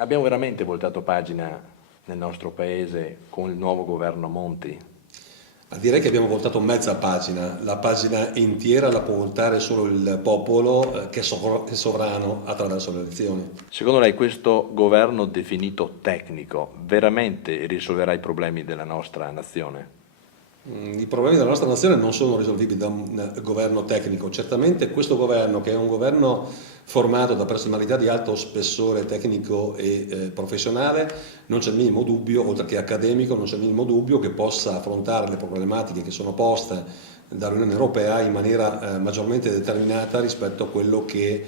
Abbiamo veramente voltato pagina nel nostro paese con il nuovo governo Monti? Ma direi che abbiamo voltato mezza pagina, la pagina intera la può voltare solo il popolo che è sovrano attraverso le elezioni. Secondo lei questo governo definito tecnico veramente risolverà i problemi della nostra nazione? I problemi della nostra nazione non sono risolvibili da un governo tecnico. Certamente questo governo, che è un governo formato da personalità di alto spessore tecnico e professionale, non c'è il minimo dubbio, oltre che accademico, non c'è il minimo dubbio che possa affrontare le problematiche che sono poste dall'Unione Europea in maniera maggiormente determinata rispetto a quello che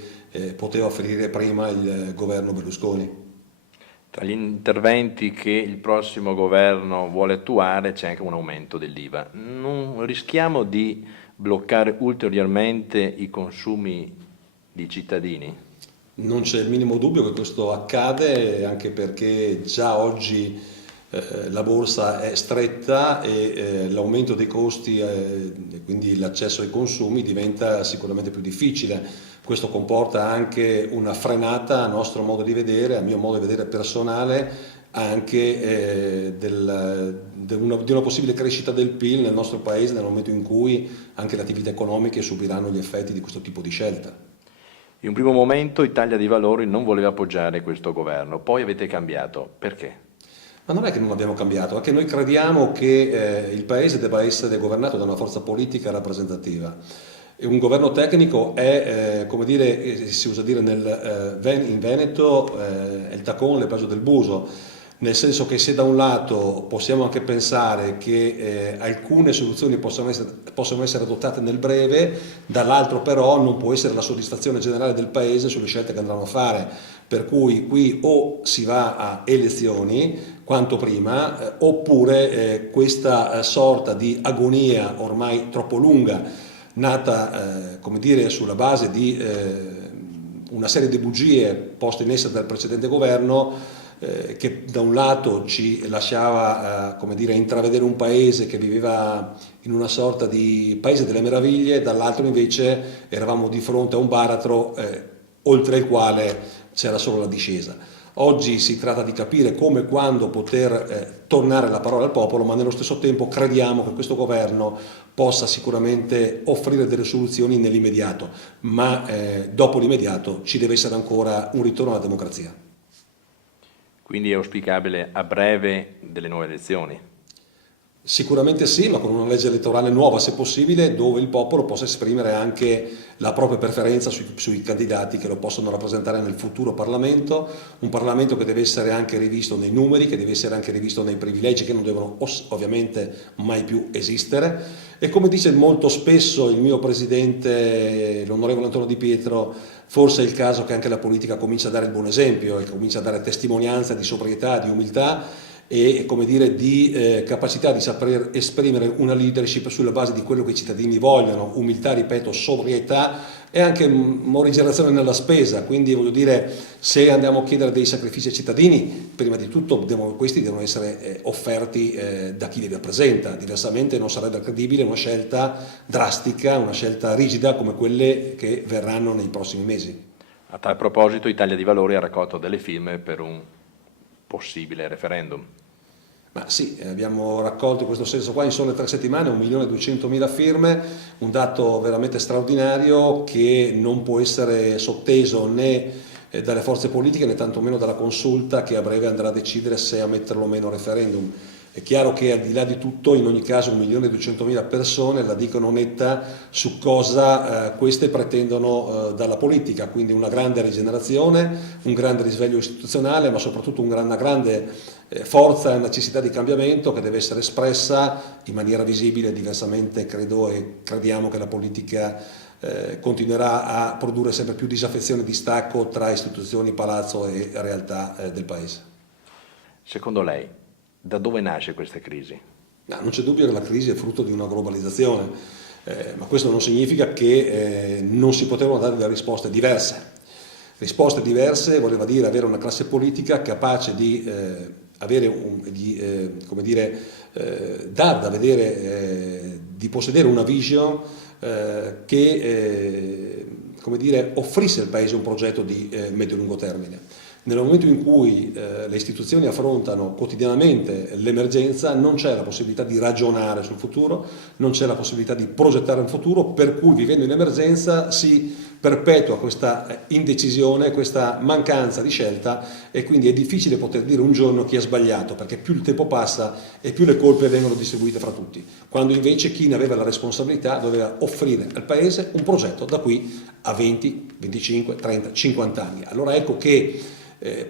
poteva offrire prima il governo Berlusconi. Tra gli interventi che il prossimo governo vuole attuare c'è anche un aumento dell'IVA. Non rischiamo di bloccare ulteriormente i consumi di cittadini? Non c'è il minimo dubbio che questo accade, anche perché già oggi la borsa è stretta e l'aumento dei costi e quindi l'accesso ai consumi diventa sicuramente più difficile. Questo comporta anche una frenata a nostro modo di vedere, a mio modo di vedere personale, anche di una possibile crescita del PIL nel nostro paese nel momento in cui anche le attività economiche subiranno gli effetti di questo tipo di scelta. In un primo momento Italia dei Valori non voleva appoggiare questo governo, poi avete cambiato. Perché? Ma non è che non abbiamo cambiato, è che noi crediamo che il Paese debba essere governato da una forza politica rappresentativa. E un governo tecnico è, come dire, si usa dire in Veneto, è il tacon, le peggio del buso, nel senso che se da un lato possiamo anche pensare che alcune soluzioni possono essere adottate nel breve, dall'altro però non può essere la soddisfazione generale del Paese sulle scelte che andranno a fare. Per cui qui o si va a elezioni quanto prima, oppure questa sorta di agonia ormai troppo lunga, nata come dire, sulla base di una serie di bugie poste in essere dal precedente governo, che da un lato ci lasciava come dire, intravedere un paese che viveva in una sorta di paese delle meraviglie, dall'altro invece eravamo di fronte a un baratro oltre il quale c'era solo la discesa. Oggi si tratta di capire come e quando poter tornare la parola al popolo, ma nello stesso tempo crediamo che questo governo possa sicuramente offrire delle soluzioni nell'immediato, ma dopo l'immediato ci deve essere ancora un ritorno alla democrazia. Quindi è auspicabile a breve delle nuove elezioni. Sicuramente sì, ma con una legge elettorale nuova, se possibile, dove il popolo possa esprimere anche la propria preferenza sui candidati che lo possono rappresentare nel futuro Parlamento, un Parlamento che deve essere anche rivisto nei numeri, che deve essere anche rivisto nei privilegi che non devono ovviamente mai più esistere. E come dice molto spesso il mio presidente, l'onorevole Antonio Di Pietro, forse è il caso che anche la politica cominci a dare il buon esempio e cominci a dare testimonianza di sobrietà, di umiltà e come dire, di capacità di saper esprimere una leadership sulla base di quello che i cittadini vogliono, umiltà, ripeto, sobrietà e anche morigerazione nella spesa. Quindi voglio dire, se andiamo a chiedere dei sacrifici ai cittadini, prima di tutto questi devono essere offerti da chi li rappresenta, diversamente non sarebbe credibile una scelta drastica, una scelta rigida come quelle che verranno nei prossimi mesi. A tal proposito Italia dei Valori ha raccolto delle firme per un possibile referendum. Ma sì, abbiamo raccolto in questo senso qua in sole 3 settimane 1.200.000 firme, un dato veramente straordinario che non può essere sotteso né dalle forze politiche né tantomeno dalla consulta che a breve andrà a decidere se ammetterlo o meno al referendum. È chiaro che al di là di tutto, in ogni caso 1.200.000 persone la dicono netta su cosa queste pretendono dalla politica, quindi una grande rigenerazione, un grande risveglio istituzionale, ma soprattutto una grande forza e necessità di cambiamento che deve essere espressa in maniera visibile, diversamente credo e crediamo che la politica continuerà a produrre sempre più disaffezione e distacco tra istituzioni, palazzo e realtà del Paese. Secondo lei, da dove nasce questa crisi? No, non c'è dubbio che la crisi è frutto di una globalizzazione, ma questo non significa che non si potevano dare delle risposte diverse. Risposte diverse voleva dire avere una classe politica capace di come dire, dar da vedere, di possedere una vision che come dire, offrisse al Paese un progetto di medio-lungo termine. Nel momento in cui le istituzioni affrontano quotidianamente l'emergenza, non c'è la possibilità di ragionare sul futuro, non c'è la possibilità di progettare un futuro, per cui vivendo in emergenza si perpetua questa indecisione, questa mancanza di scelta, e quindi è difficile poter dire un giorno chi ha sbagliato, perché più il tempo passa e più le colpe vengono distribuite fra tutti, quando invece chi ne aveva la responsabilità doveva offrire al Paese un progetto da qui a 20, 25, 30, 50 anni. Allora ecco che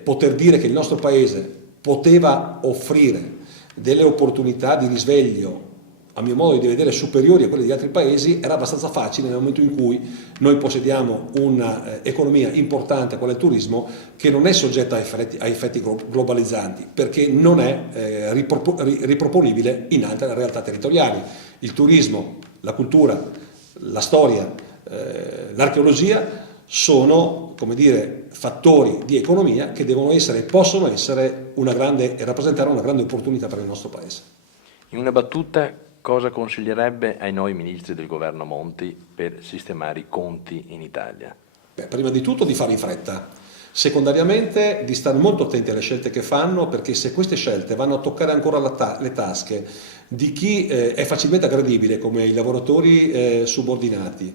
poter dire che il nostro Paese poteva offrire delle opportunità di risveglio, a mio modo di vedere, superiori a quelle di altri paesi, era abbastanza facile nel momento in cui noi possediamo un'economia importante, quale il turismo, che non è soggetta a effetti globalizzanti, perché non è riproponibile in altre realtà territoriali. Il turismo, la cultura, la storia, l'archeologia sono, come dire, fattori di economia che devono essere e possono essere e rappresentare una grande opportunità per il nostro Paese. In una battuta, cosa consiglierebbe ai nuovi ministri del governo Monti per sistemare i conti in Italia? Prima di tutto di fare in fretta, secondariamente di stare molto attenti alle scelte che fanno, perché se queste scelte vanno a toccare ancora le tasche di chi è facilmente aggredibile, come i lavoratori subordinati,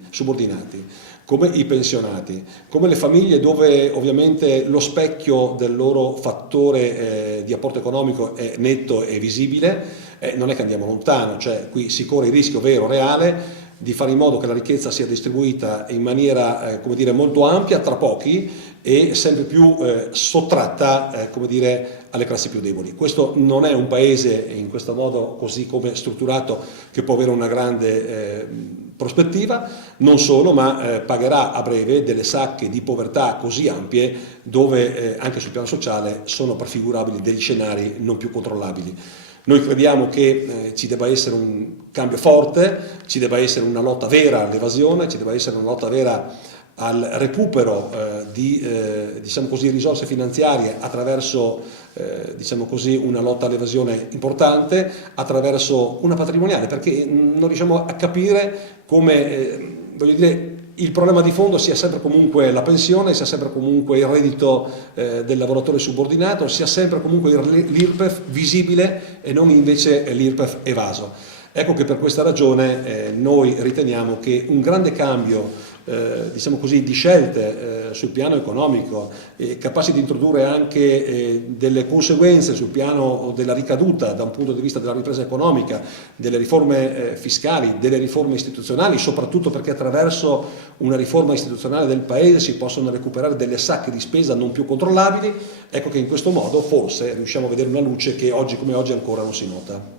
come i pensionati, come le famiglie dove ovviamente lo specchio del loro fattore di apporto economico è netto e visibile, non è che andiamo lontano, cioè qui si corre il rischio vero, reale, di fare in modo che la ricchezza sia distribuita in maniera come dire, molto ampia tra pochi e sempre più sottratta come dire, alle classi più deboli. Questo non è un paese in questo modo, così come strutturato, che può avere una grande prospettiva, non solo, ma pagherà a breve delle sacche di povertà così ampie dove anche sul piano sociale sono prefigurabili degli scenari non più controllabili. Noi crediamo che ci debba essere un cambio forte, ci debba essere una lotta vera all'evasione, ci debba essere una lotta vera al recupero di diciamo così, risorse finanziarie attraverso diciamo così, una lotta all'evasione importante, attraverso una patrimoniale, perché non riusciamo a capire come voglio dire, il problema di fondo sia sempre comunque la pensione, sia sempre comunque il reddito del lavoratore subordinato, sia sempre comunque l'IRPEF visibile e non invece l'IRPEF evaso. Ecco che per questa ragione noi riteniamo che un grande cambio diciamo così, di scelte sul piano economico, capaci di introdurre anche delle conseguenze sul piano della ricaduta da un punto di vista della ripresa economica, delle riforme fiscali, delle riforme istituzionali, soprattutto perché attraverso una riforma istituzionale del Paese si possono recuperare delle sacche di spesa non più controllabili. Ecco che in questo modo forse riusciamo a vedere una luce che oggi come oggi ancora non si nota.